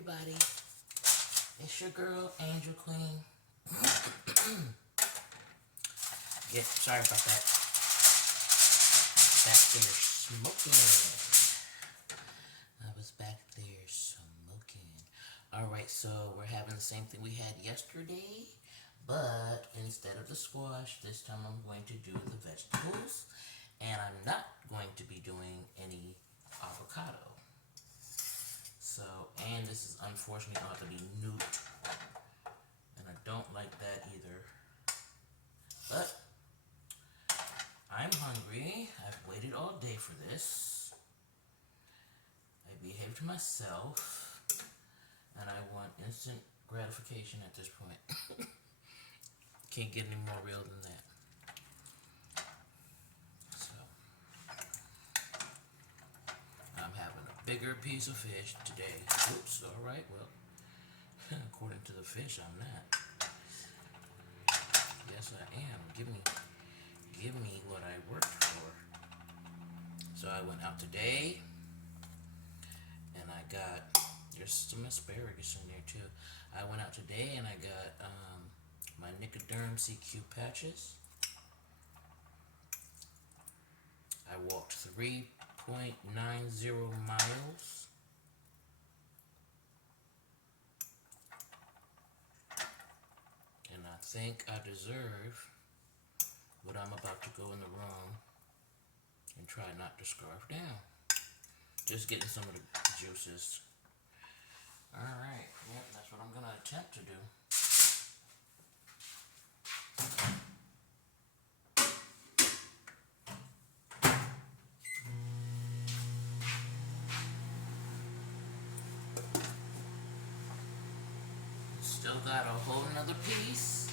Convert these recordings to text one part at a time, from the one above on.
everybody. It's your girl, Angel Queen. Yeah, sorry about that. Back there smoking. I was back there smoking. Alright, so we're having the same thing we had yesterday, but instead of the squash, this time I'm going to do the vegetables, and I'm not going to be doing any avocado. So, and this is unfortunately going to be newt, and I don't like that either. But I'm hungry. I've waited all day for this. I behaved myself, and I want instant gratification at this point. Can't get any more real than that. So, I'm having a bigger piece of fish today. Oops, alright, well, according to the fish, I'm not. Yes, I am. Give me what I worked for. So I went out today, and I got, there's some asparagus in there too. I went out today and I got my Nicoderm CQ patches. I walked 3.90 miles. And I think I deserve what I'm about to go in the room and try not to scarf down. Just getting some of the juices. Alright, yep, that's what I'm gonna attempt to do. Still got a whole nother piece.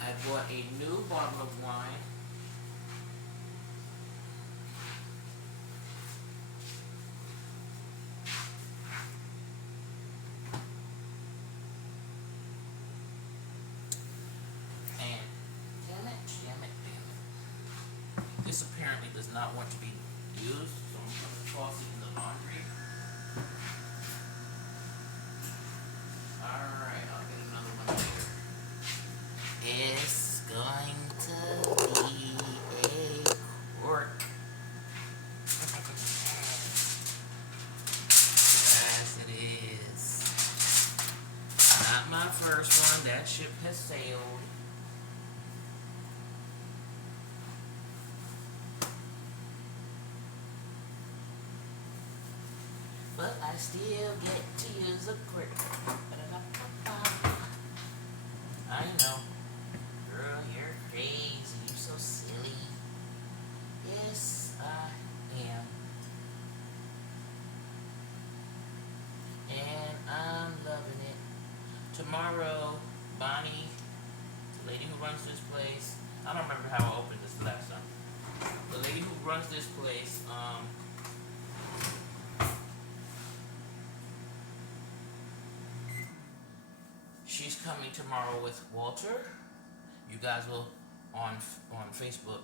I bought a new bottle of wine. And damn it. This apparently does not want to be used, so I'm going to toss it in the laundry. Alright, I'll get another one later. It's going to be a cork. Yes, it is. Not my first one. That ship has sailed. But I still get to use a cork. I know. Girl, you're crazy. You're so silly. Yes, I am. And I'm loving it. Tomorrow, Bonnie, the lady who runs this place, I don't remember how I opened this last time. The lady who runs this place, she's coming tomorrow with Walter. You guys will, on Facebook,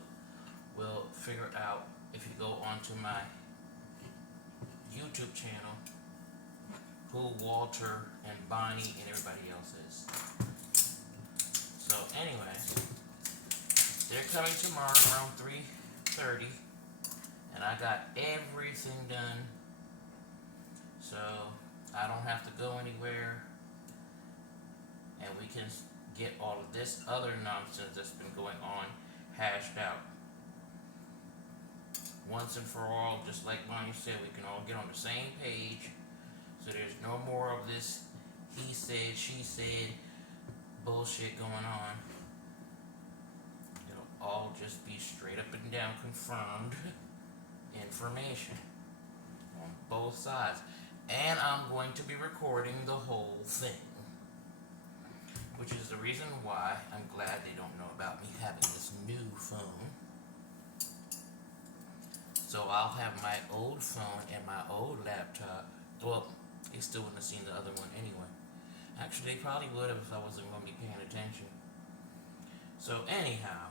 will figure out if you go onto my YouTube channel who Walter and Bonnie and everybody else is. So anyways, they're coming tomorrow around 3:30, and I got everything done, so I don't have to go anywhere, and we can get all of this other nonsense that's been going on hashed out once and for all. Just like Bonnie said, we can all get on the same page, so there's no more of this he said, she said bullshit going on. It'll all just be straight up and down confirmed information on both sides. And I'm going to be recording the whole thing, which is the reason why I'm glad they don't know about me having this new phone. So I'll have my old phone and my old laptop. Well, they still wouldn't have seen the other one anyway. Actually, they probably would have if I wasn't going to be paying attention. So anyhow,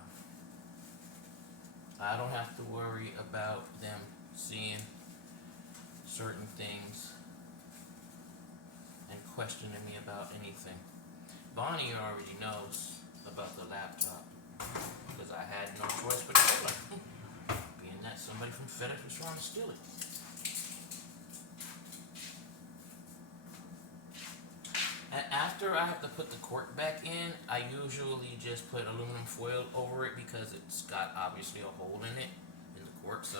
I don't have to worry about them seeing certain things and questioning me about anything. Bonnie already knows about the laptop because I had no choice but to tell her, being that somebody from FedEx was trying to steal it. And after I have to put the cork back in, I usually just put aluminum foil over it because it's got obviously a hole in it, in the cork. So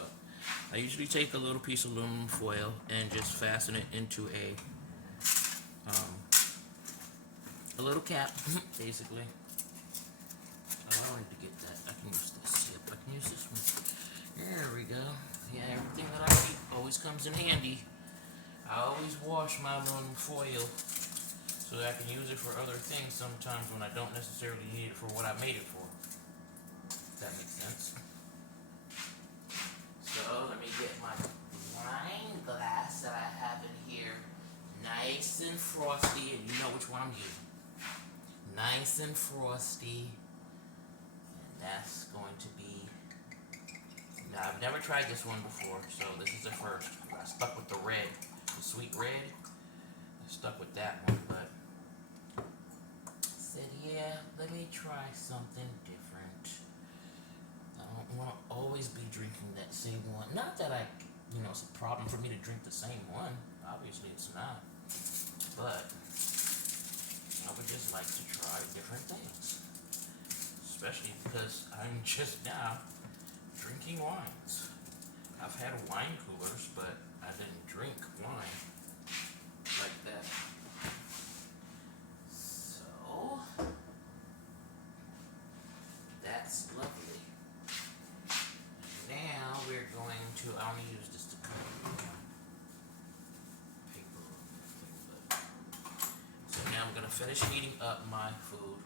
I usually take a little piece of aluminum foil and just fasten it into a little cap, basically. Oh, I don't need to get that. I can use this. Yep, I can use this one. There we go. Yeah, everything that I need always comes in handy. I always wash my aluminum foil so that I can use it for other things sometimes when I don't necessarily need it for what I made it for. If that makes sense. So let me get my wine glass that I have in here nice and frosty, and you know which one I'm using. Nice and frosty, and that's going to be. Now I've never tried this one before, so this is the first. I stuck with the red, the sweet red. I stuck with that one, but said, yeah, let me try something different. I don't want to always be drinking that same one. Not that it's a problem for me to drink the same one. Obviously, it's not. But I would just like to try different things. Especially because I'm just now drinking wines. I've had wine coolers, but I didn't drink wine like that. So, that's lovely. Now we're going to, I only use this to cut paper or anything, but. So now I'm going to finish heating up my food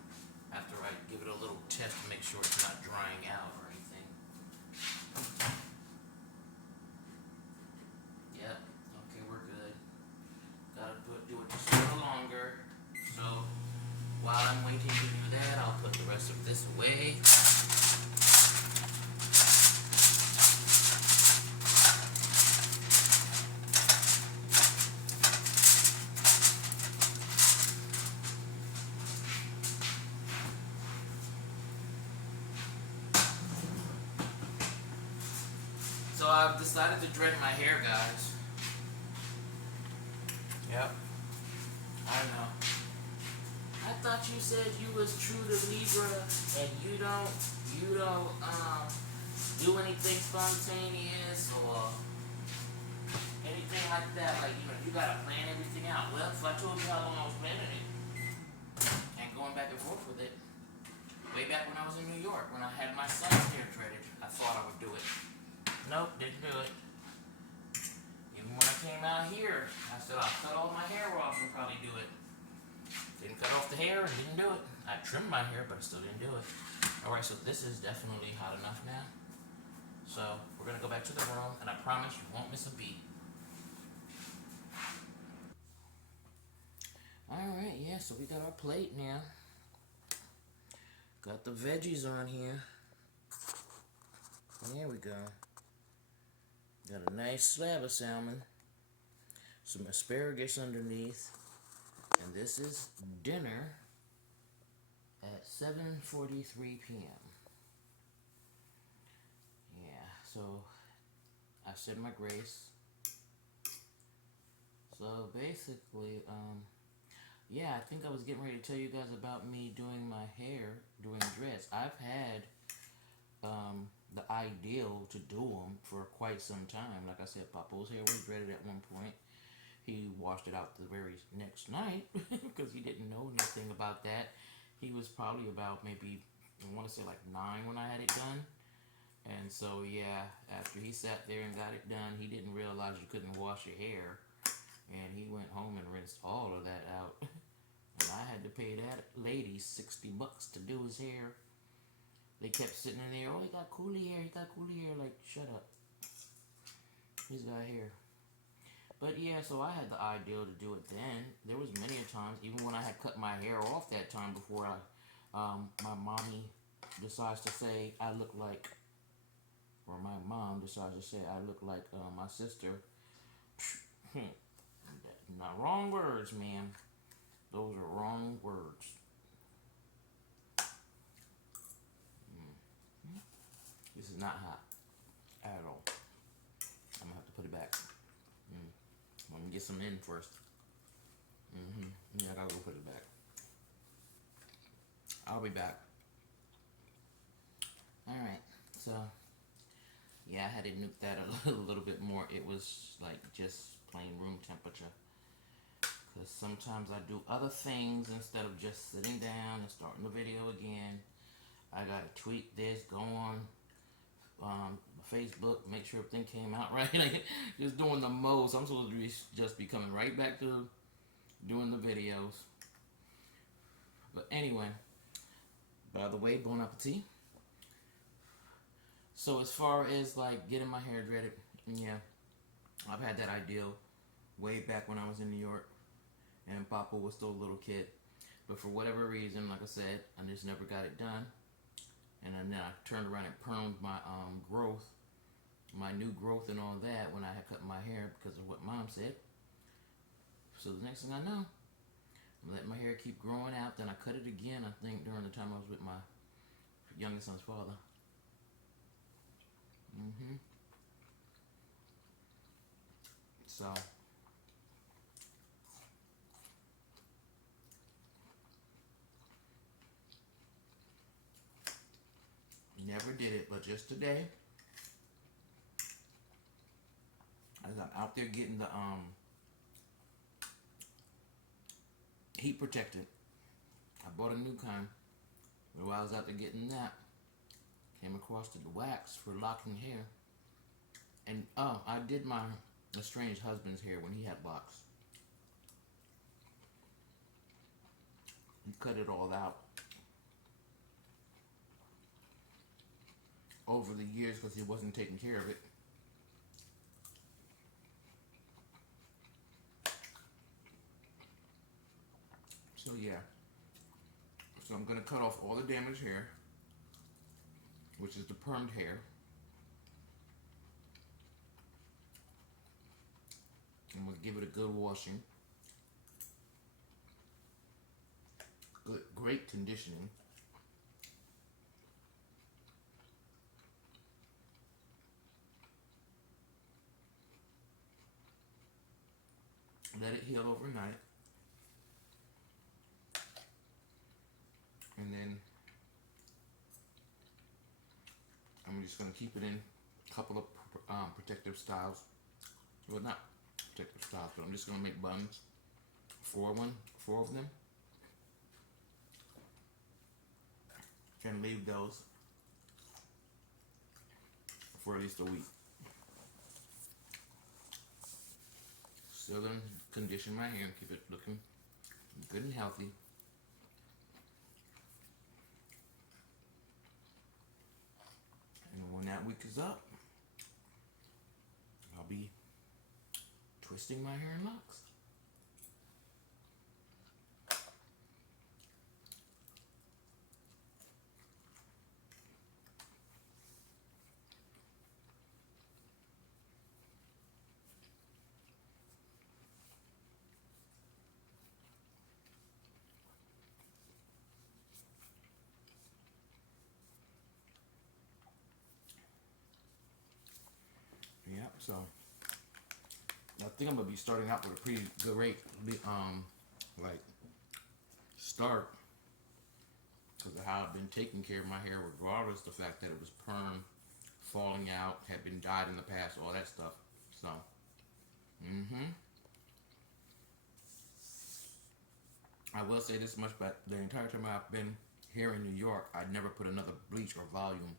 after I give it a little test to make sure it's not drying out or anything. Yep, okay, we're good. Gotta do it just a little longer. So while I'm waiting to do that, I'll put the rest of this away. So I've decided to dread my hair, guys. Yep, I know. I thought you said you was true to Libra and you don't do anything spontaneous or anything like that. Like, you gotta plan everything out. Well, if I told you how long I was planning it and going back and forth with it, way back when I was in New York, when I had my son's hair dreaded, I thought I would do it. Nope, didn't do it. Even when I came out here, I said I'll cut all my hair off and probably do it. Didn't cut off the hair and didn't do it. I trimmed my hair, but I still didn't do it. Alright, so this is definitely hot enough now. So we're gonna go back to the room, and I promise you won't miss a beat. Alright, yeah, so we got our plate now. Got the veggies on here. There we go. Got a nice slab of salmon. Some asparagus underneath. And this is dinner at 7:43 p.m. Yeah, so I said my grace. So basically, yeah, I think I was getting ready to tell you guys about me doing my hair, doing dreads. I've had the ideal to do them for quite some time. Like I said, Papo's hair was dreaded at one point. He washed it out the very next night because he didn't know anything about that. He was probably about maybe, I want to say like 9 when I had it done. And so, yeah, after he sat there and got it done, he didn't realize you couldn't wash your hair. And he went home and rinsed all of that out. And I had to pay that lady $60 to do his hair. They kept sitting in there, oh, he got coolie hair, he got coolie hair. Like, shut up. He's got hair. But yeah, so I had the ideal to do it then. There was many a times, even when I had cut my hair off that time before my mommy decides to say I look like or my mom decides to say I look like my sister, not wrong words, man. Those are wrong words. This is not hot at all. I'm gonna have to put it back. Let me get some in first. Yeah, I gotta go put it back. I'll be back. Alright, so yeah, I had to nuke that a little bit more. It was like just plain room temperature. Because sometimes I do other things instead of just sitting down and starting the video again. I gotta tweak this, go on Facebook, make sure everything came out right. Like, just doing the most. I'm supposed to be just be coming right back to doing the videos. But anyway, by the way, bon appetit. So as far as like getting my hair dreaded, yeah, I've had that idea way back when I was in New York and Papa was still a little kid. But for whatever reason, like I said, I just never got it done. And then I turned around and permed my growth, my new growth and all that when I had cut my hair because of what Mom said. So the next thing I know, I let my hair keep growing out. Then I cut it again, I think, during the time I was with my youngest son's father. So never did it, but just today, as I'm out there getting the heat protectant, I bought a new kind. But while I was out there getting that, came across the wax for locking hair. And I did my estranged husband's hair when he had locks. He cut it all out over the years because he wasn't taking care of it. So yeah. So I'm gonna cut off all the damaged hair, which is the permed hair. I'm gonna give it a good washing. Great conditioning. Let it heal overnight. And then I'm just gonna keep it in a couple of protective styles. Well, not protective styles, but I'm just gonna make buns. Four of them. Can leave those for at least a week. Still gonna condition my hair and keep it looking good and healthy. And when that week is up, I'll be twisting my hair in locks. Yep, so I think I'm gonna be starting out with a pretty great like start because of how I've been taking care of my hair, regardless of the fact that it was perm, falling out, had been dyed in the past, all that stuff. So, I will say this much, but the entire time I've been here in New York, I never put another bleach or volume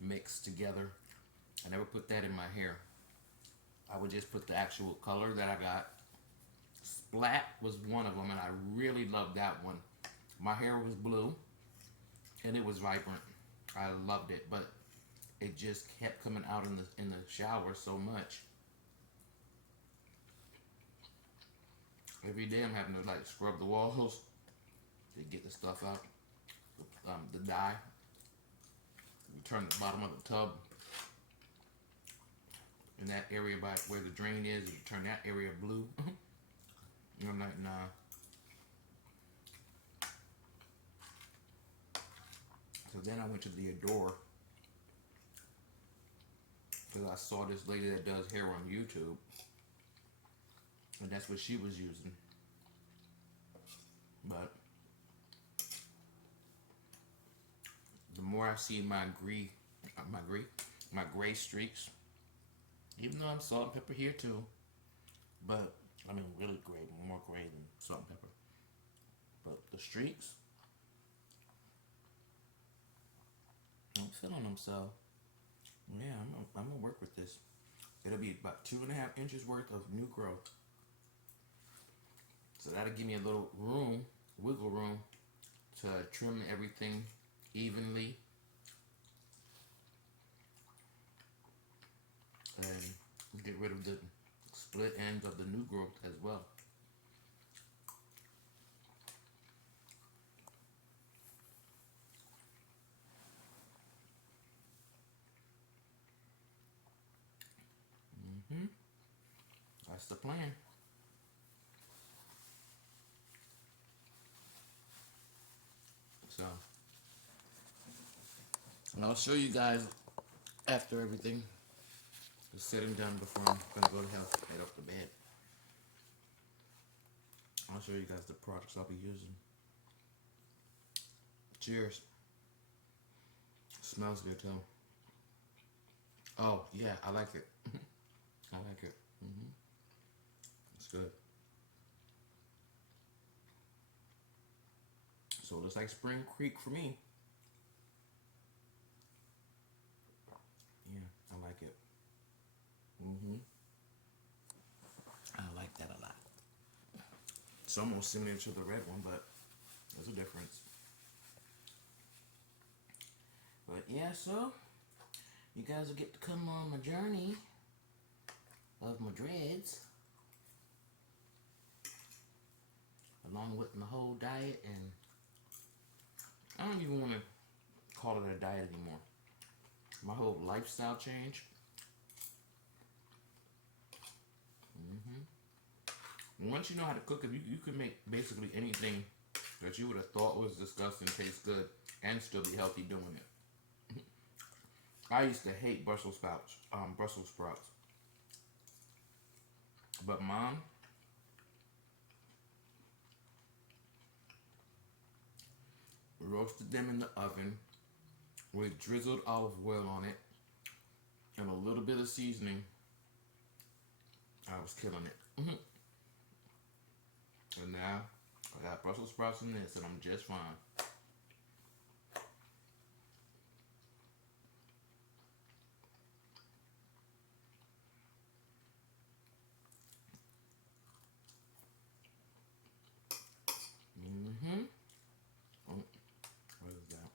mix together. I never put that in my hair. I would just put the actual color that I got. Splat was one of them, and I really loved that one. My hair was blue, and it was vibrant. I loved it, but it just kept coming out in the shower so much. Every day I'm having to like scrub the walls to get the stuff out, the dye. turn the bottom of the tub in that area by where the drain is, and turn that area blue. And I'm like, nah. So then I went to the Adore because I saw this lady that does hair on YouTube, and that's what she was using. But the more I see my gray streaks, even though I'm salt and pepper here too, but I mean really gray, more gray than salt and pepper. But the streaks, I'm feeling them. So yeah, I'm gonna work with this. It'll be about 2.5 inches worth of new growth. So that'll give me a little wiggle room to trim everything evenly and get rid of the split ends of the new growth as well. That's the plan. So, and I'll show you guys after everything is said and done before I'm gonna go to head up to bed. I'll show you guys the products I'll be using. Cheers. Smells good too. Oh yeah, I like it. I like it. It's good. So it looks like Spring Creek for me. Yeah, I like it. I like that a lot. It's almost similar to the red one, but there's a difference. But yeah, so you guys will get to come on my journey of my dreads, along with my whole diet, and I don't even want to call it a diet anymore. My whole lifestyle change. Once you know how to cook it, you can make basically anything that you would have thought was disgusting taste good and still be healthy doing it. I used to hate Brussels sprouts, but Mom roasted them in the oven with drizzled olive oil on it and a little bit of seasoning. I was killing it. And now I got Brussels sprouts in this, and I'm just fine. Oh, what is that?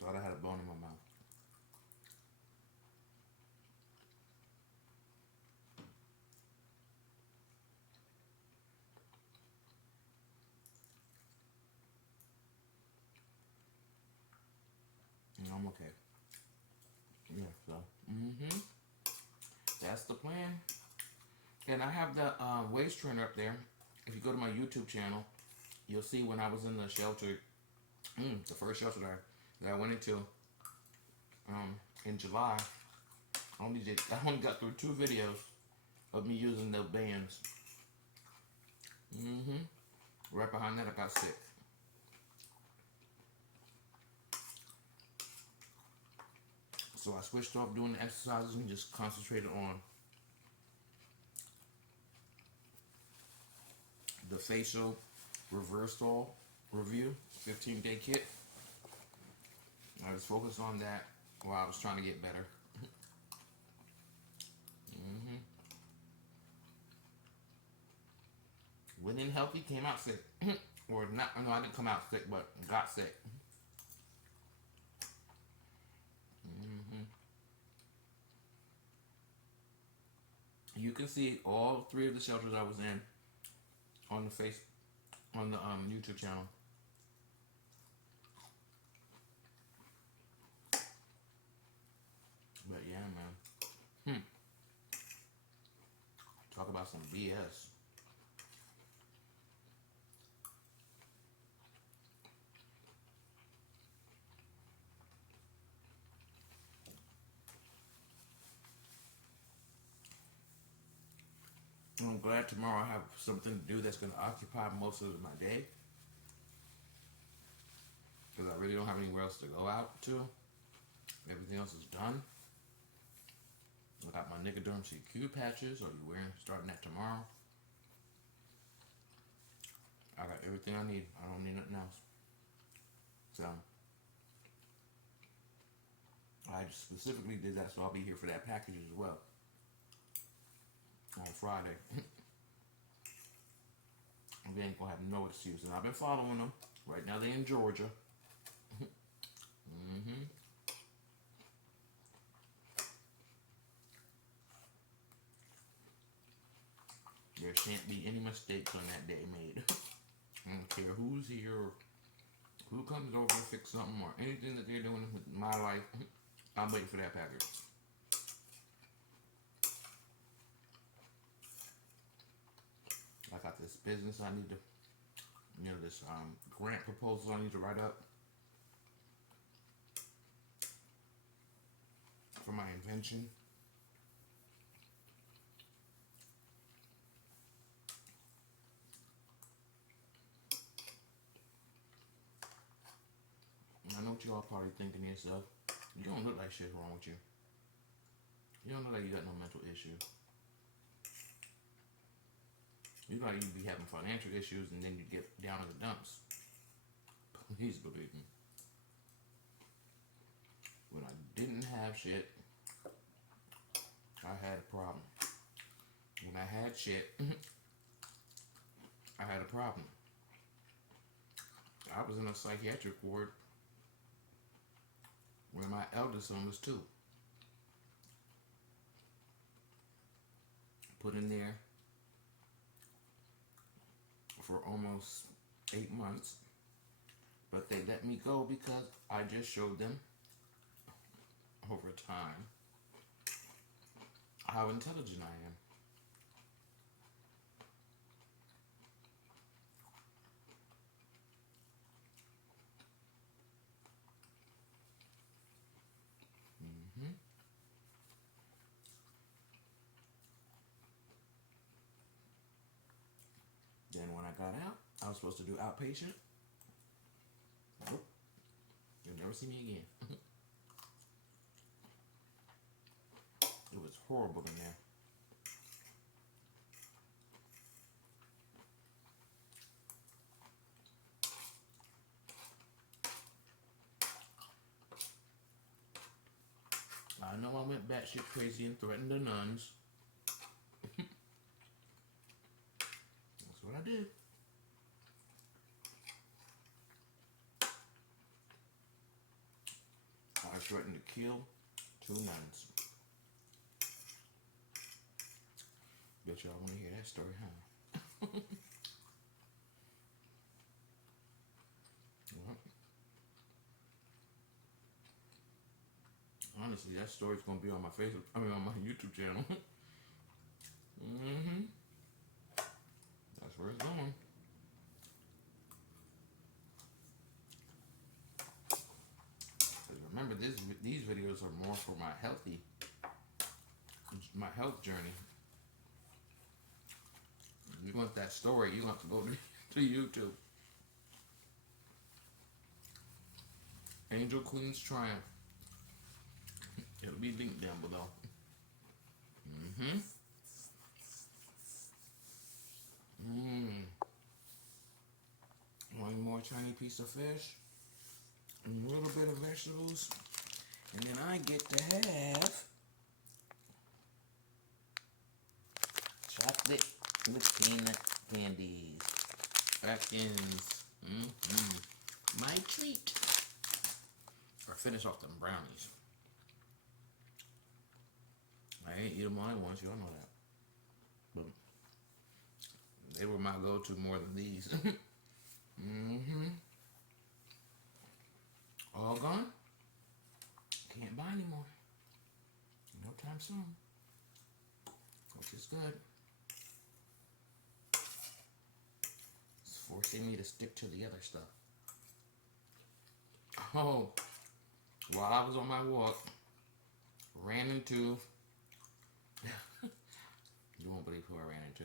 Thought I had a bone in my mouth. I'm okay. Yeah, so that's the plan. And I have the waist trainer up there. If you go to my YouTube channel, you'll see when I was in the shelter, the first shelter that I went into in July. I only got through 2 videos of me using the bands. Right behind that, I got sick. So I switched off doing the exercises and just concentrated on the facial reversal review 15-day kit. I was focused on that while I was trying to get better. Went in healthy, came out sick. Or not, no, I didn't come out sick, but got sick. You can see all 3 of the shelters I was in on the YouTube channel. BS. I'm glad tomorrow I have something to do that's going to occupy most of my day. Because I really don't have anywhere else to go out to. Everything else is done. I got my Nicoderm CQ patches. Are you wearing? Starting that tomorrow. I got everything I need. I don't need nothing else. So I specifically did that so I'll be here for that package as well on Friday. They ain't gonna have no excuse. And I've been following them. Right now they in Georgia. Mm-hmm. There shan't be any mistakes on that day made. I don't care who's here or who comes over to fix something or anything that they're doing with my life. I'm waiting for that package. I got this business I need to, this grant proposal I need to write up for my invention. I know what y'all probably thinking to yourself, you don't look like shit's wrong with you. You don't look like you got no mental issue. You look like you be having financial issues and then you get down in the dumps. Please believe me. When I didn't have shit, I had a problem. When I had shit, I had a problem. I was in a psychiatric ward when my eldest son was 2. Put in there for almost 8 months. But they let me go because I just showed them over time how intelligent I am. Then when I got out, I was supposed to do outpatient. Nope. You'll never see me again. It was horrible in there. I know I went batshit crazy and threatened the nuns. That's what I did. I threatened to kill 2 nuns. Bet y'all want to hear that story, huh? Well, honestly, that story's gonna be on my Facebook. I mean, on my YouTube channel. That's where it's going. Because remember, these videos are more for my health journey. If you want that story, you have to go to YouTube. Angel Queen's Triumph. It'll be linked down below. One more tiny piece of fish. A little bit of vegetables. And then I get to have chocolate with peanut candies. Atkins. My treat. Or finish off them brownies. I ain't eat them all at once, y'all know that. But they were my go-to more than these. All gone? Can't buy anymore. No time soon. Which is good. pushing me to stick to the other stuff. Oh, while I was on my walk, ran into, you won't believe who I ran into.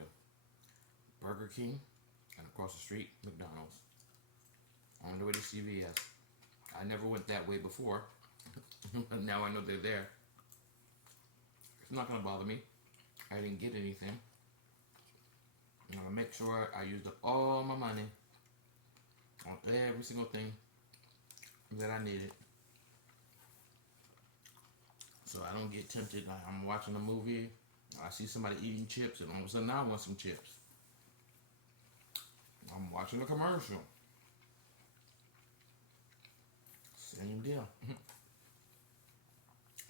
Burger King, and across the street, McDonald's. On the way to CVS. I never went that way before. But now I know they're there. It's not going to bother me. I didn't get anything. I'm going to make sure I used up all my money on every single thing that I needed. So I don't get tempted. Like I'm watching a movie, I see somebody eating chips, and all of a sudden I want some chips. I'm watching a commercial. Same deal.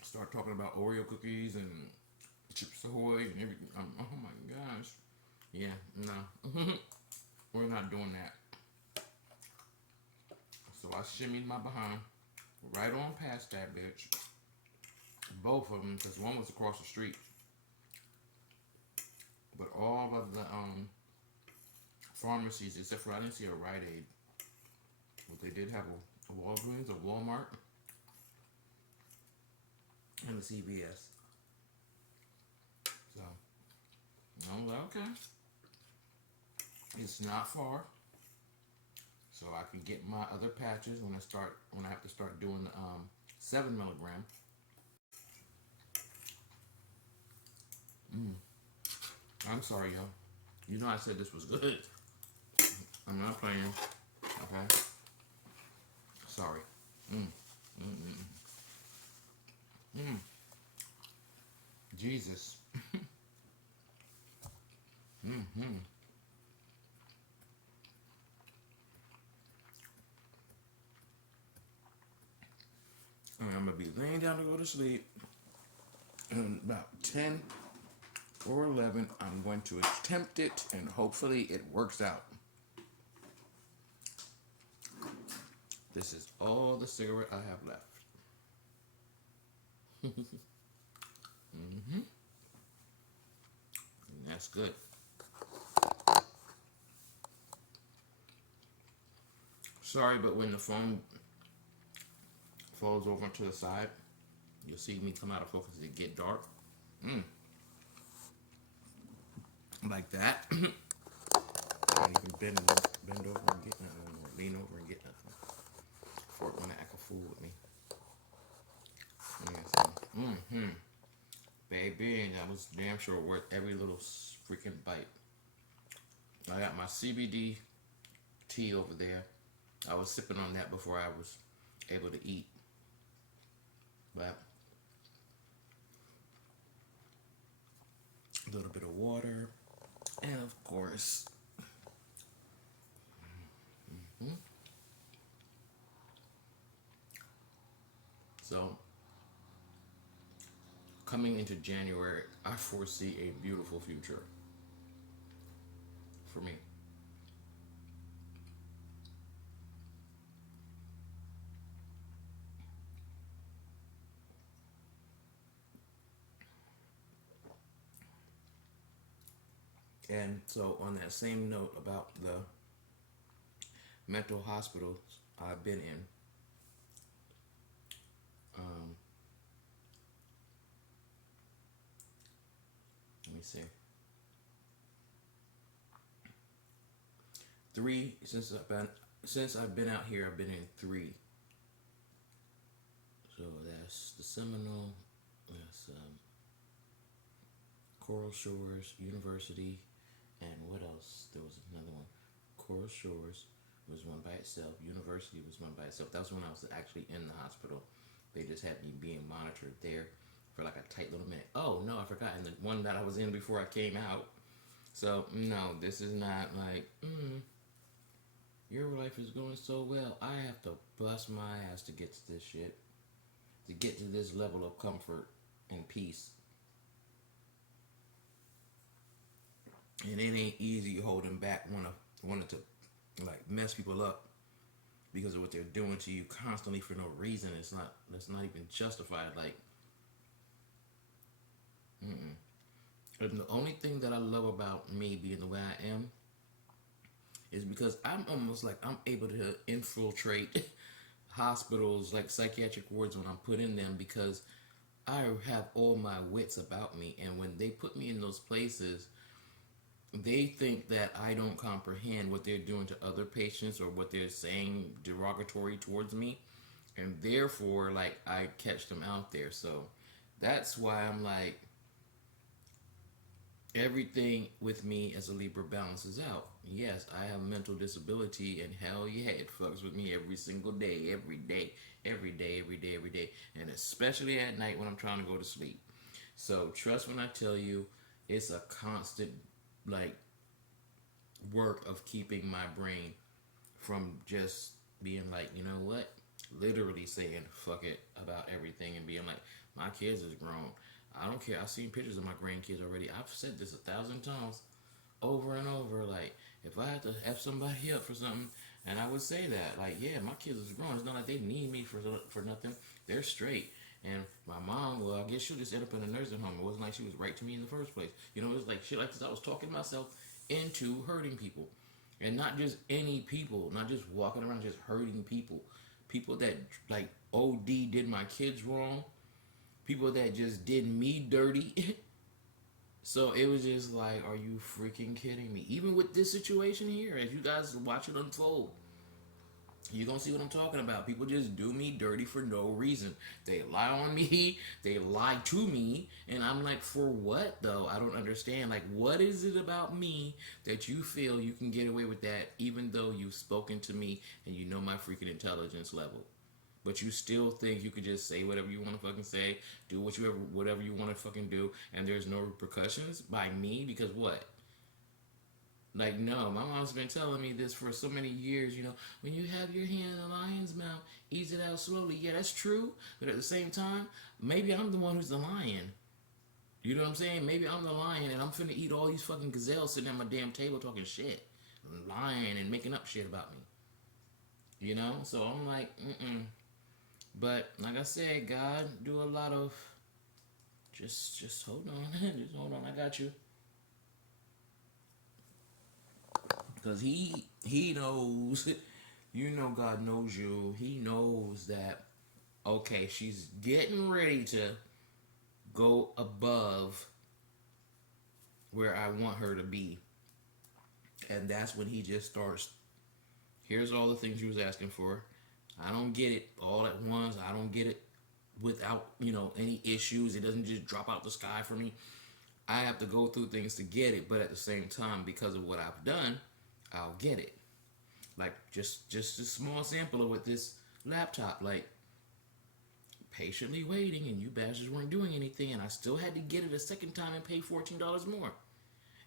Start talking about Oreo cookies and Chips Ahoy and everything. Oh my gosh. Yeah, no. We're not doing that. So I shimmied my behind right on past that bitch. Both of them, because one was across the street. But all of the pharmacies, except for I didn't see a Rite Aid, but they did have a Walgreens, a Walmart, and a CVS. So I was like, okay, it's not far, so I can get my other patches when I have to start doing the 7 milligram. I'm sorry, y'all. You know I said this was good. I'm not playing. Okay. Sorry. Jesus. I'm gonna be laying down to go to sleep. And about 10 or 11, I'm going to attempt it, and hopefully it works out. This is all the cigarette I have left. And that's good. Sorry, but when the phone falls over to the side, you'll see me come out of focus. It get dark. Like that. I can't even bend over and get nothing, or lean over and get nothing. Before it wanna act a fool with me. Yeah, so, baby, that was damn sure worth every little freaking bite. I got my CBD tea over there. I was sipping on that before I was able to eat. But a little bit of water, and of course, so coming into January, I foresee a beautiful future for me. And so, on that same note about the mental hospitals I've been in, let me see. 3 since I've been out here. I've been in 3. So that's the Seminole, that's Coral Shores University, and what else? There was another one. Coral Shores was one by itself. University was one by itself. That was when I was actually in the hospital. They just had me being monitored there for like a tight little minute. Oh no, I forgot. And the one that I was in before I came out. So no, this is not like your life is going so well. I have to bust my ass to get to this shit, to get to this level of comfort and peace. And it ain't easy holding back wanting to like mess people up because of what they're doing to you constantly for no reason. That's not even justified. Like, and the only thing that I love about me being the way I am is because I'm almost like I'm able to infiltrate hospitals like psychiatric wards when I'm put in them because I have all my wits about me, and when they put me in those places, they think that I don't comprehend what they're doing to other patients or what they're saying derogatory towards me, and therefore, like, I catch them out there. So that's why I'm like, everything with me as a Libra balances out. Yes, I have mental disability, and hell yeah, it fucks with me every single day, every day, every day, every day, every day, and especially at night when I'm trying to go to sleep. So trust when I tell you, it's a constant, like, work of keeping my brain from just being like, you know what? Literally saying fuck it about everything and being like, my kids is grown. I don't care. I've seen pictures of my grandkids already. I've said this 1,000 times over and over. Like, if I had to F somebody up for something, and I would say that, like, yeah, my kids is grown. It's not like they need me for nothing. They're straight. And my mom, well, I guess she'll just end up in a nursing home. It wasn't like she was right to me in the first place. You know, it was like shit like this. I was talking myself into hurting people. And not just any people, not just walking around just hurting people. People that, like, OD did my kids wrong. People that just did me dirty. So it was just like, are you freaking kidding me? Even with this situation here, if you guys watch it unfold, you're gonna see what I'm talking about. People just do me dirty for no reason. They lie on me, they lie to me, and I'm like, for what though? I don't understand. Like, what is it about me that you feel you can get away with that, even though you've spoken to me and you know my freaking intelligence level? But you still think you could just say whatever you want to fucking say, do whatever you want to fucking do, and there's no repercussions by me because what? Like, no, my mom's been telling me this for so many years, you know, when you have your hand in a lion's mouth, ease it out slowly. Yeah, that's true. But at the same time, maybe I'm the one who's the lion. You know what I'm saying? Maybe I'm the lion and I'm finna eat all these fucking gazelles sitting at my damn table talking shit. Lying and making up shit about me. You know? So I'm like, mm-mm. But like I said, God do a lot of just hold on. Just hold on, I got you. Because he knows, you know, God knows you. He knows that, okay, she's getting ready to go above where I want her to be. And that's when he just starts, here's all the things you was asking for. I don't get it all at once. I don't get it without, you know, any issues. It doesn't just drop out the sky for me. I have to go through things to get it, but at the same time, because of what I've done, I'll get it. Like, just a small sample of with this laptop, like, patiently waiting, and you bastards weren't doing anything, and I still had to get it a second time and pay $14 more.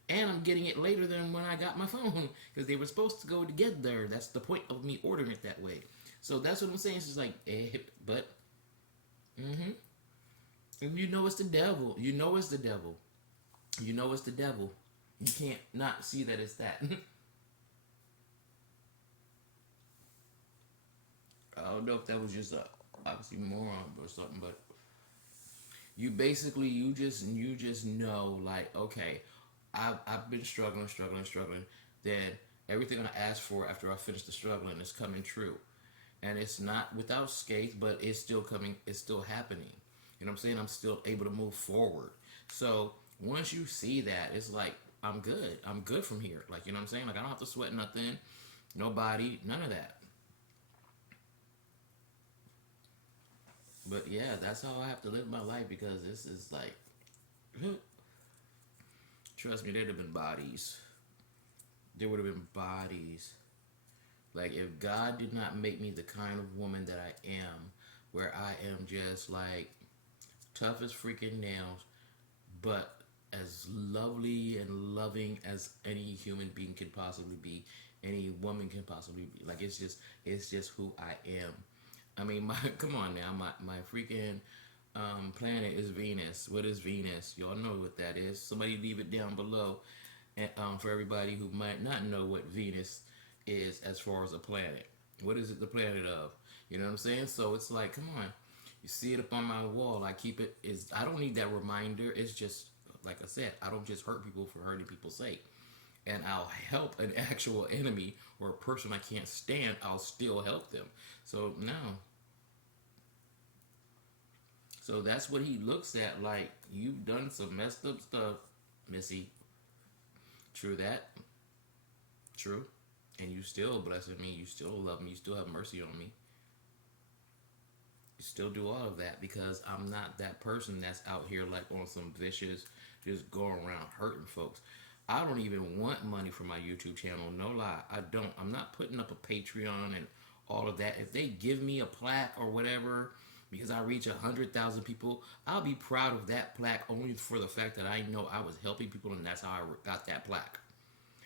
And I'm getting it later than when I got my phone, because they were supposed to go together. That's the point of me ordering it that way. So that's what I'm saying. It's just like, but, and you know it's the devil. You know it's the devil. You know it's the devil. You can't not see that it's that. I don't know if that was just a oxymoron or something, but you just know, like, okay, I've been struggling. Then everything I asked for after I finished the struggling is coming true, and it's not without scathe, but it's still coming. It's still happening. You know what I'm saying? I'm still able to move forward. So once you see that, it's like, I'm good. I'm good from here. Like, you know what I'm saying? Like, I don't have to sweat nothing, nobody, none of that. But yeah, that's how I have to live my life because this is like, trust me, there'd have been bodies. There would have been bodies. Like, if God did not make me the kind of woman that I am, where I am just like tough as freaking nails, but as lovely and loving as any human being can possibly be, any woman can possibly be. Like, it's just who I am. I mean, my come on now, my freaking planet is Venus. What is Venus? Y'all know what that is. Somebody leave it down below, and for everybody who might not know what Venus is as far as a planet. What is it the planet of? You know what I'm saying? So it's like, come on, you see it up on my wall. I keep it. I don't need that reminder. It's just like I said. I don't just hurt people for hurting people's sake. and I'll help an actual enemy or a person I can't stand, I'll still help them. So no. So that's what he looks at, like, you've done some messed up stuff, Missy. True that. True. And you still blessing me, you still love me, you still have mercy on me. You still do all of that because I'm not that person that's out here like on some vicious, just going around hurting folks. I don't even want money for my YouTube channel, no lie. I don't. I'm not putting up a Patreon and all of that. If they give me a plaque or whatever because I reach 100,000 people, I'll be proud of that plaque only for the fact that I know I was helping people and that's how I got that plaque.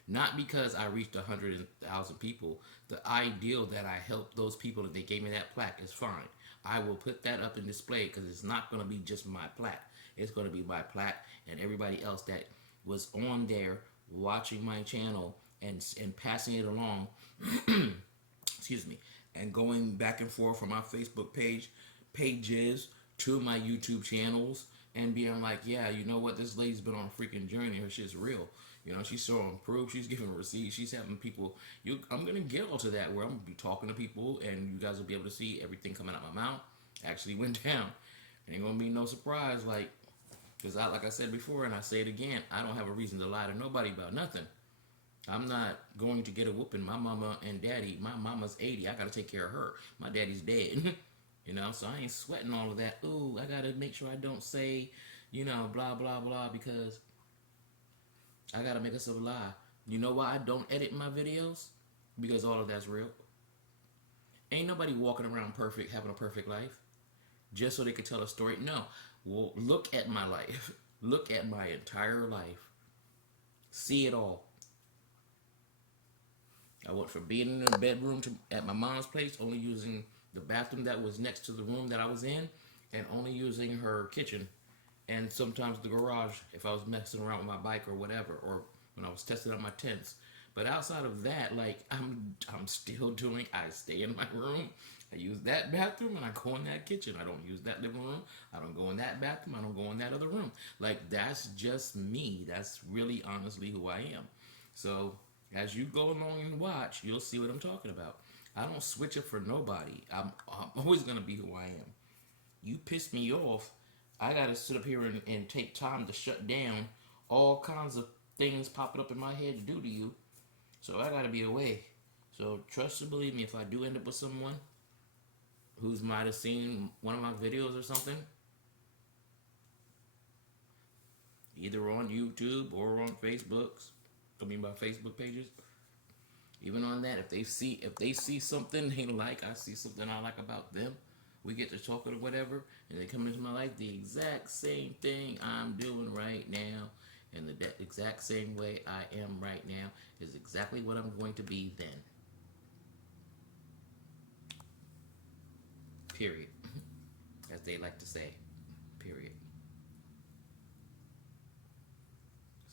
Not because I reached 100,000 people. The ideal that I helped those people and they gave me that plaque is fine. I will put that up and display because it's not going to be just my plaque. It's going to be my plaque and everybody else that was on there watching my channel and passing it along. Excuse me. And going back and forth from my Facebook pages to my YouTube channels and being like, yeah, you know what? This lady's been on a freaking journey. Her shit's real. You know, she's showing proof. She's giving receipts. She's having people. I'm going to get all to that where I'm going to be talking to people and you guys will be able to see everything coming out my mouth actually went down. Ain't going to be no surprise. Like, because like I said before and I say it again, I don't have a reason to lie to nobody about nothing. I'm not going to get a whooping. My mama and daddy, my mama's 80. I got to take care of her. My daddy's dead. You know, so I ain't sweating all of that. Ooh, I got to make sure I don't say, you know, blah, blah, blah, because I got to make us a lie. You know why I don't edit my videos? Because all of that's real. Ain't nobody walking around perfect, having a perfect life, just so they could tell a story. No. Well, look at my life. Look at my entire life. See it all. I went from being in the bedroom at my mom's place, only using the bathroom that was next to the room that I was in, and only using her kitchen, and sometimes the garage if I was messing around with my bike or whatever, or when I was testing out my tents. But outside of that, like, I'm still doing. I stay in my room. I use that bathroom and I go in that kitchen. I don't use that living room. I don't go in that bathroom. I don't go in that other room. Like, that's just me. That's really honestly who I am. So as you go along and watch, you'll see what I'm talking about. I don't switch it for nobody. I'm always going to be who I am. You piss me off, I got to sit up here and take time to shut down all kinds of things popping up in my head to do to you. So I got to be away. So trust and believe me, if I do end up with someone who's might have seen one of my videos or something, either on YouTube or on Facebook's, my Facebook pages, even on that, if they see something they like, I see something I like about them, we get to talking or whatever, and they come into my life, the exact same thing I'm doing right now, and the exact same way I am right now is exactly what I'm going to be then. Period. As they like to say. Period.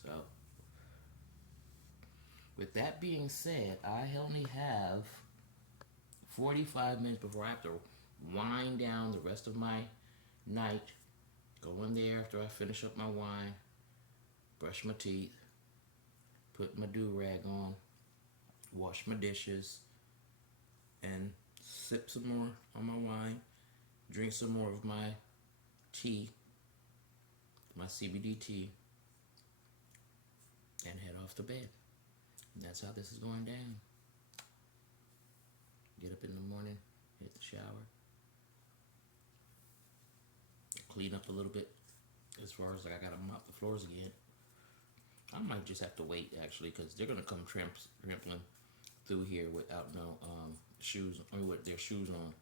So, with that being said, I only have 45 minutes before I have to wind down the rest of my night. Go in there after I finish up my wine, brush my teeth, put my do-rag on, wash my dishes, and sip some more on my wine, drink some more of my tea, my CBD tea, and head off to bed. And that's how this is going down. Get up in the morning, hit the shower, clean up a little bit as far as like I gotta mop the floors again. I might just have to wait actually because they're gonna come trampling through here without no shoes, I mean with their shoes on.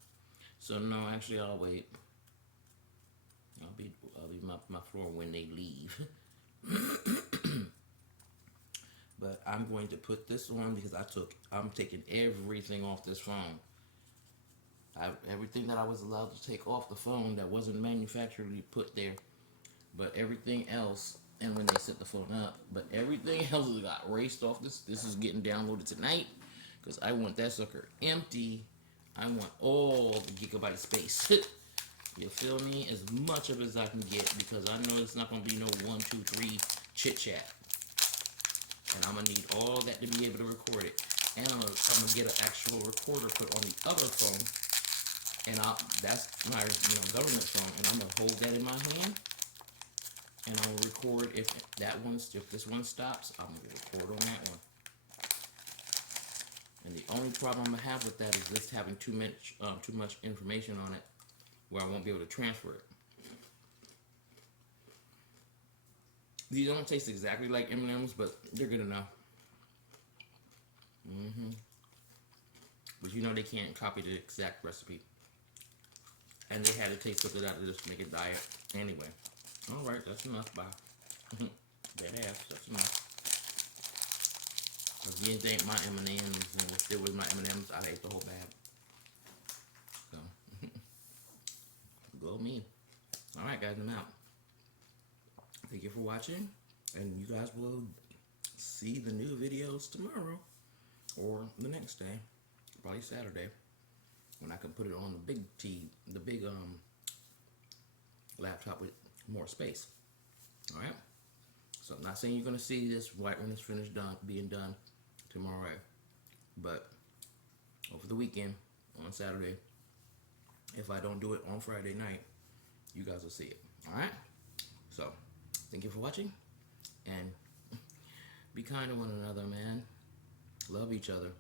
So no, actually I'll wait. I'll be mopping my floor when they leave. But I'm going to put this on because I'm taking everything off this phone. Everything that I was allowed to take off the phone that wasn't manufacturally put there, but everything else, and when they set the phone up, but everything else got erased off this. This is getting downloaded tonight because I want that sucker empty. I want all the gigabyte space. You feel me? As much of it as I can get because I know it's not going to be no 1, 2, 3 chit chat. And I'm gonna need all that to be able to record it. And I'm gonna get an actual recorder put on the other phone. And that's my government phone. And I'm gonna hold that in my hand. And I'll record if this one stops, I'm gonna record on that one. And the only problem I have with that is this having too much information on it, where I won't be able to transfer it. These don't taste exactly like M&Ms, but they're good enough. But you know they can't copy the exact recipe. And they had to take something out of this to make it diet. Anyway. Alright, that's enough. Bye. Dead ass, that's enough. If you didn't think my M&Ms, and if it was my M&Ms, I'd ate the whole bag. So, go me. Alright guys, I'm out. Thank you for watching, and you guys will see the new videos tomorrow, or the next day, probably Saturday, when I can put it on the big laptop with more space. Alright? So I'm not saying you're going to see this right when it's finished being done tomorrow, but over the weekend, on Saturday, if I don't do it on Friday night, you guys will see it. Alright? So, thank you for watching, and be kind to one another, man. Love each other.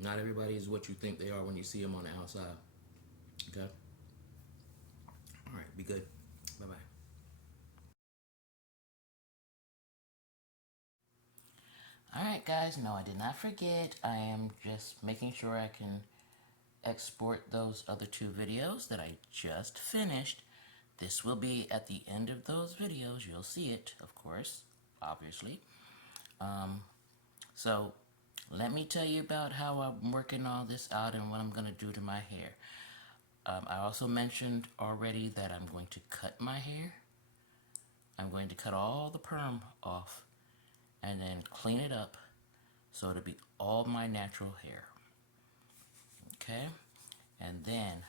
Not everybody is what you think they are when you see them on the outside. Okay? Alright, be good. Bye-bye. Alright guys, no, I did not forget. I am just making sure I can export those other 2 videos that I just finished. This will be at the end of those videos. You'll see it, of course, obviously. So let me tell you about how I'm working all this out and what I'm going to do to my hair. I also mentioned already that I'm going to cut my hair. I'm going to cut all the perm off and then clean it up so it'll be all my natural hair. Okay? And then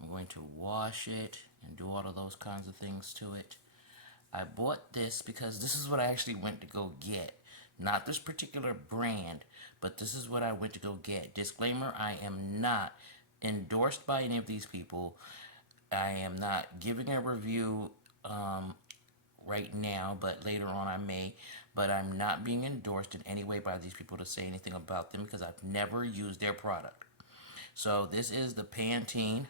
I'm going to wash it and do all of those kinds of things to it. I bought this because this is what I actually went to go get. Not this particular brand, but this is what I went to go get. Disclaimer, I am not endorsed by any of these people. I am not giving a review right now, but later on I may. But I'm not being endorsed in any way by these people to say anything about them because I've never used their product. So this is the Pantene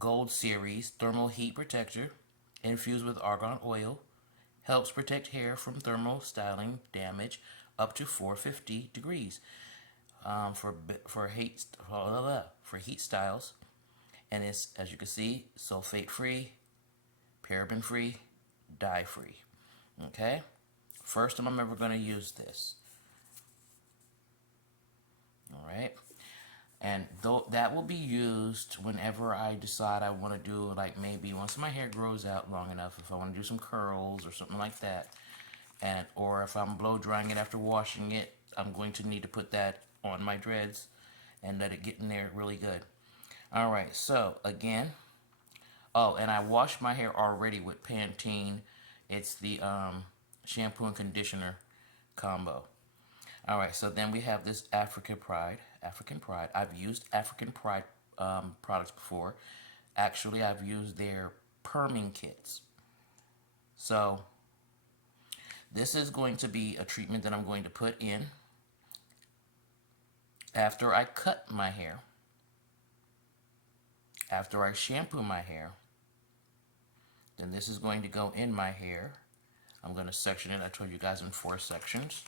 Gold Series Thermal Heat Protector, infused with argan oil. Helps protect hair from thermal styling damage up to 450 degrees for heat styles. And it's, as you can see, sulfate free, paraben free, dye free. Okay? First time I'm ever going to use this. Alright? And that will be used whenever I decide I want to do, like maybe once my hair grows out long enough, if I want to do some curls or something like that, or if I'm blow drying it after washing it, I'm going to need to put that on my dreads and let it get in there really good. Alright, so again, oh, and I washed my hair already with Pantene. It's the shampoo and conditioner combo. Alright, so then we have this African Pride. I've used African Pride products before. Actually, I've used their perming kits. So, this is going to be a treatment that I'm going to put in after I cut my hair, after I shampoo my hair. Then this is going to go in my hair. I'm going to section it. I told you guys in 4 sections.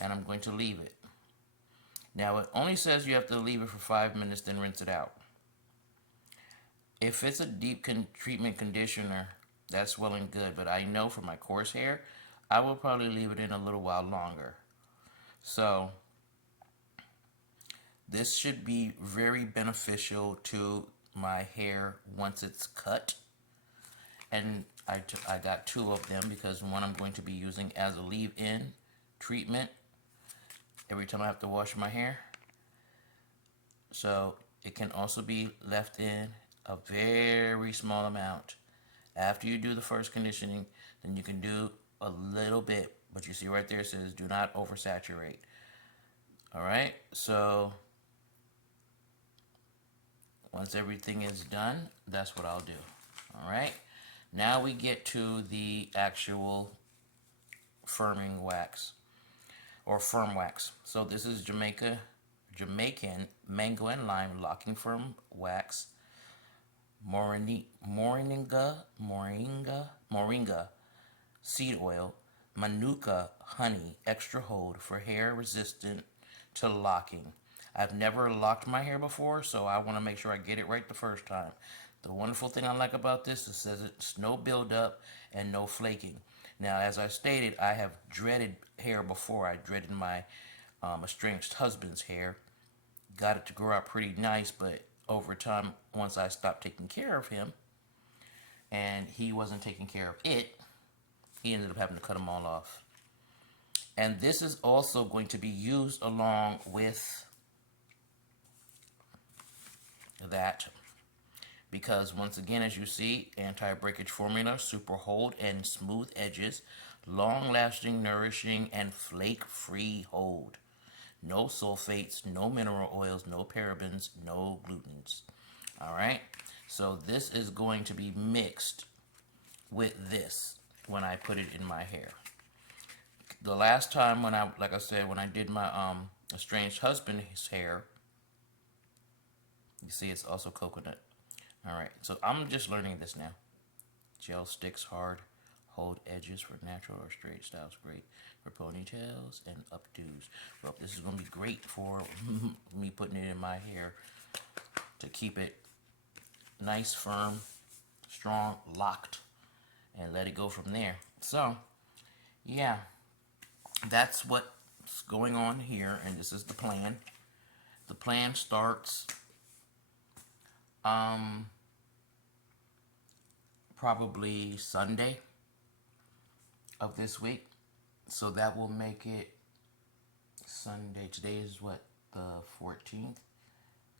And I'm going to leave it. Now, it only says you have to leave it for 5 minutes, then rinse it out. If it's a deep treatment conditioner, that's well and good. But I know for my coarse hair, I will probably leave it in a little while longer. So, this should be very beneficial to my hair once it's cut. And I got 2 of them because one I'm going to be using as a leave-in treatment every time I have to wash my hair. So it can also be left in a very small amount. After you do the first conditioning, then you can do a little bit, But you see right there, it says do not oversaturate. All right, so once everything is done, that's what I'll do. All right, now we get to the actual firming wax or firm wax. So this is Jamaican mango and lime locking firm wax, moringa seed oil, manuka honey extra hold for hair resistant to locking. I've never locked my hair before, so I want to make sure I get it right the first time. The wonderful thing I like about this is it says it's no buildup and no flaking. Now, as I stated, I have dreaded hair before. I dreaded my estranged husband's hair. Got it to grow out pretty nice, but over time, once I stopped taking care of him and he wasn't taking care of it, he ended up having to cut them all off. And this is also going to be used along with that, because once again, as you see, anti-breakage formula, super hold and smooth edges, long-lasting, nourishing, and flake-free hold. No sulfates, no mineral oils, no parabens, no glutens. All right, so this is going to be mixed with this when I put it in my hair. The last time when I, like I said, when I did my estranged husband's hair, you see it's also coconut. All right, so I'm just learning this now. Gel sticks hard, hold edges for natural or straight styles. Great for ponytails and updos. Well, this is going to be great for me putting it in my hair to keep it nice, firm, strong, locked, and let it go from there. So, yeah, that's what's going on here, and this is the plan. The plan starts probably Sunday of this week. So that will make it Sunday. Today is what, the 14th?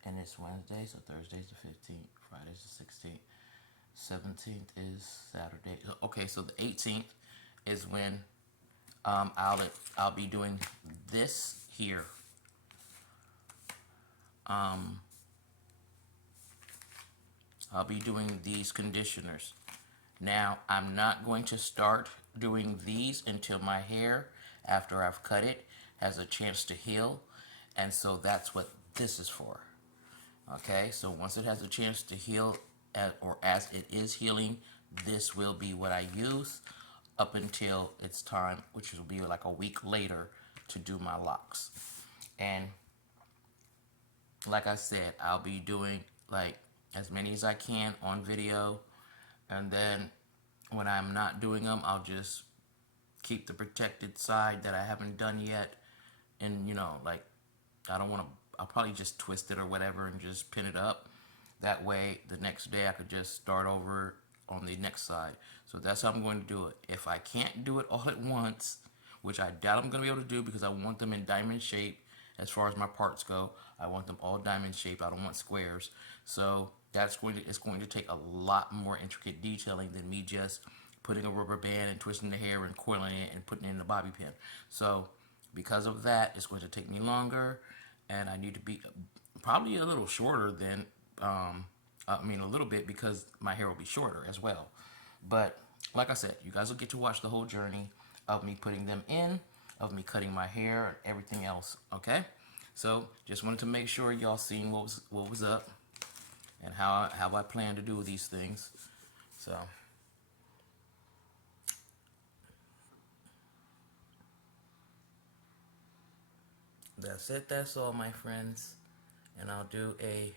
And it's Wednesday, so Thursday's the 15th. Friday's the 16th. 17th is Saturday. Okay, so the 18th is when I'll be doing this here. I'll be doing these conditioners. Now, I'm not going to start doing these until my hair, after I've cut it, has a chance to heal. And so that's what this is for. Okay, so once it has a chance to heal, or as it is healing, this will be what I use up until it's time, which will be like a week later, to do my locks. And like I said, I'll be doing like as many as I can on video, and then when I'm not doing them, I'll just keep the protected side that I haven't done yet, and you know, like I don't want to, I'll probably just twist it or whatever and just pin it up. That way the next day I could just start over on the next side. So that's how I'm going to do it. If I can't do it all at once, which I doubt I'm going to be able to do because I want them in diamond shape as far as my parts go, I want them all diamond shape. I don't want squares. So it's going to take a lot more intricate detailing than me just putting a rubber band and twisting the hair and coiling it and putting it in the bobby pin. So because of that, it's going to take me longer, and I need to be probably a little shorter than, a little bit, because my hair will be shorter as well. But like I said, you guys will get to watch the whole journey of me putting them in, of me cutting my hair, and everything else. Okay, so just wanted to make sure y'all seen what was up and how I plan to do these things. So that's it. That's all, my friends. And I'll do a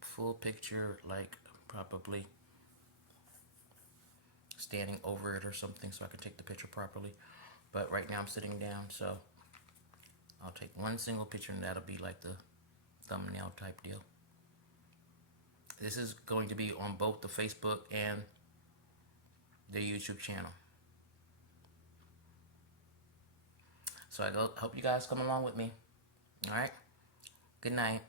full picture, like probably standing over it or something so I can take the picture properly. But right now I'm sitting down, so I'll take one single picture and that'll be like the thumbnail type deal. This is going to be on both the Facebook and the YouTube channel. So I hope you guys come along with me. All right. Good night.